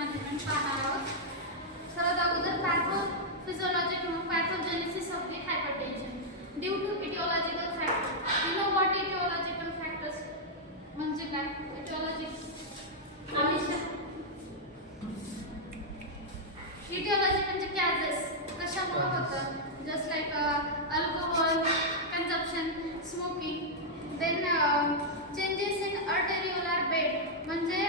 Management पाहणार आहोत. सर्वात अगोदर पॅथोफिजियोलॉजी किंवा pathogenesis of the hypertension due to etiological factors. You know what etiological factors म्हणजे काय? इटिओलॉजी इटिओलॉजी म्हणजे कॅजेस कशामुळे होतं, just like alcohol consumption, smoking. Then changes in arteriolar bed म्हणजे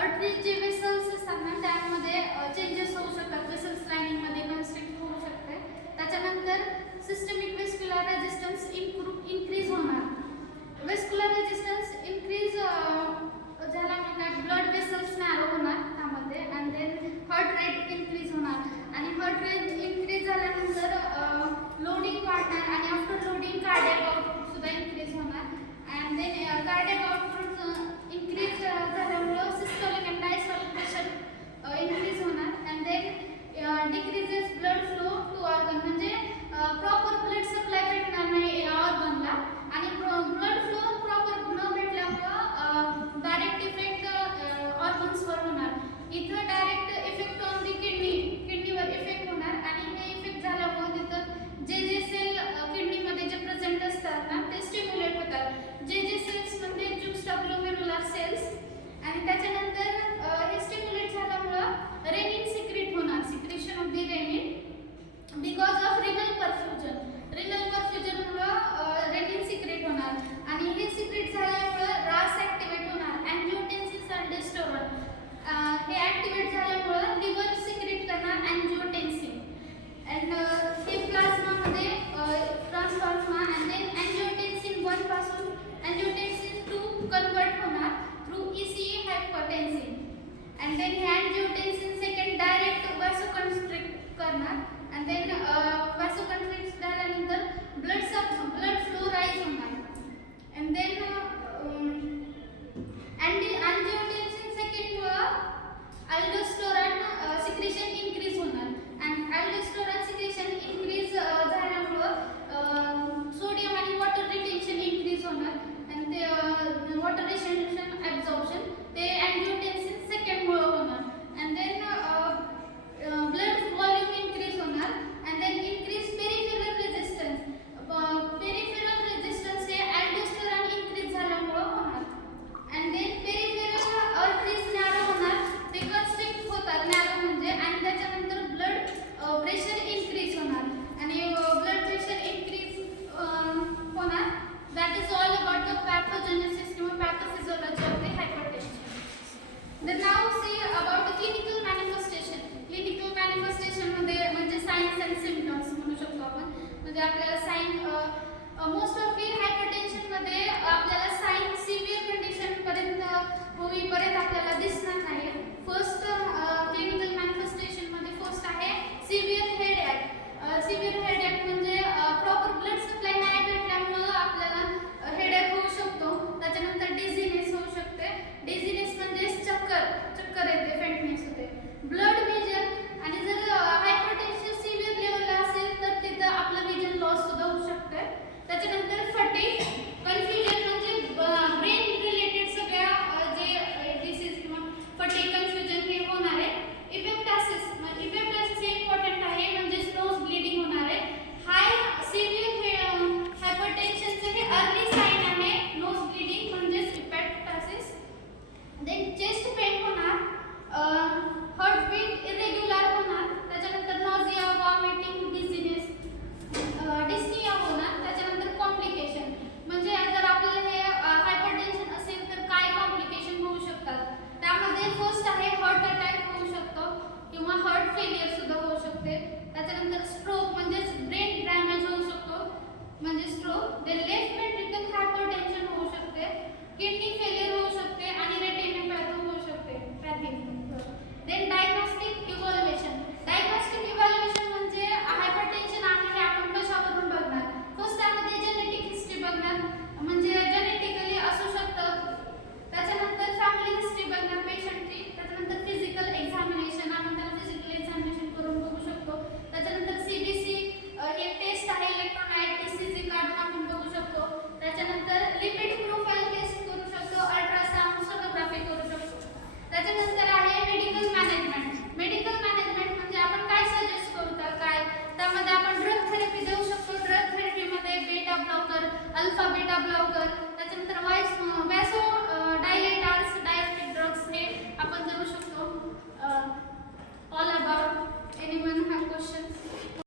आर्टरी जे वेसल्स असतात ना त्यामध्ये चेंजेस होऊ शकतात, वेसल्स लाइनिंगमध्ये कन्स्ट्रिक्ट होऊ शकते. त्याच्यानंतर सिस्टमिक वेस्क्युलर रेजिस्टन्स इन्क्रीज होणार. वेस्क्युलर रेजिस्टन्स इन्क्रीज झाला म्हणजे ब्लड वेसल्स नॅरो होणार त्यामध्ये. And then heart rate increase होणार आणि हार्ट रेट इन्क्रीज झाल्यानंतर लोडिंग वाढणार आणि आफ्टर लोडिंग कार्डियक आउटपुट सुद्धा इन्क्रीज होणार. And then cardiac output increase झाल्यामुळं systolic and diastolic pressure increase होणार. And then decreases blood flow to organ म्हणजे प्रॉपर ब्लड सप्लाय भेटणार नाही या ऑर्गनला आणि ब्लड फ्लो प्रॉपर न भेटल्यामुळं डायरेक्ट इफेक्ट ऑर्गन्सवर होणार. इथं डायरेक्ट इफेक्ट ऑन दी किडनीवर इफेक्ट होणार आणि हे इफेक्ट झाल्यामुळे तिथं जे सेल किडनीमध्ये जे प्रेझेंट असतात ना ते स्टिम्युलेट होतात. जे सेल्स म्हणजे जुक्स्टाग्लोमेरुलर सेल्स. आणि त्याच्यानंतर हे स्टिम्युलेट झाल्यामुळं रेनिन सिक्रेट होणार, secretion of the renin because of renal perfusion. Renal परफ्युजनमुळं रेनिन सिक्रेट होणार आणि हे सिक्रेट झाल्यामुळं रास ॲक्टिवेट होणार. अँजिओटेन्सिन आणि अल्डोस्टेरॉन हे ॲक्टिवेट झाल्यामुळं लिव्हर सिक्रेट करणार अँजिओटेन्सिन. अँड हे प्लाझ्मामध्ये ट्रान्सफॉर्म होणार. अँड देन अँजिओटेन्सिन 1 पासून अँजिओटेन्सिन 2 कन्वर्ट होणार थ्रू ECE हायपरटेन्सिन. अँड देन हे अँजिओटेन्सिन सेकंड डायरेक्ट व्हॅसोकन्स्ट्रिक्ट करणार. अँड देन व्हॅसोकन्स्ट्रिक्ट झाल्यानंतर ब्लड फ्लो राईज होणार. अँड देन अँजिओटेन्सिन सेकंडमुळं अल्डोस्टेरॉन सिक्रेशन इन्क्रीज होणार. अँड अल्डोस्टेरॉन सिक्रेशन इन्क्रीज झाल्यामुळं सोडियम आणि वॉटर रिटेन्शन इन्क्रीज होणार. आणि ते वॉटर रिटेन्शन ॲब्झॉर्प्शन ते अँजिओटेन्सिन सेकंडमुळं होणार. And then blood volume increase होणार. And then increase peripheral resistance. Peripheral resistance हे अल्डोस्टेरॉन इन्क्रीज झाल्यामुळं होणार. And then peripheral arteries narrow होणार, ते कन्स्ट्रिक्ट होतात नॅरो म्हणजे. आणि त्याच्यानंतर ब्लड प्रेशर इन्क्रीज होणार आणि ब्लड प्रेशर इन्क्रीज होणार. That is all about the pathogenesis किंवा pathophysiology of the hypertension. Then now see about the clinical manifestation. Clinical मॅनिफेस्टेशनमध्ये म्हणजे सायन्स अँड सिम्पटम्स म्हणू शकतो आपण. म्हणजे आपल्याला मोस्ट ऑफ दी हायपरटेन्शनमध्ये आपल्याला साईन सिव्हिअर कंडिशनपर्यंत होईपर्यंत आपल्याला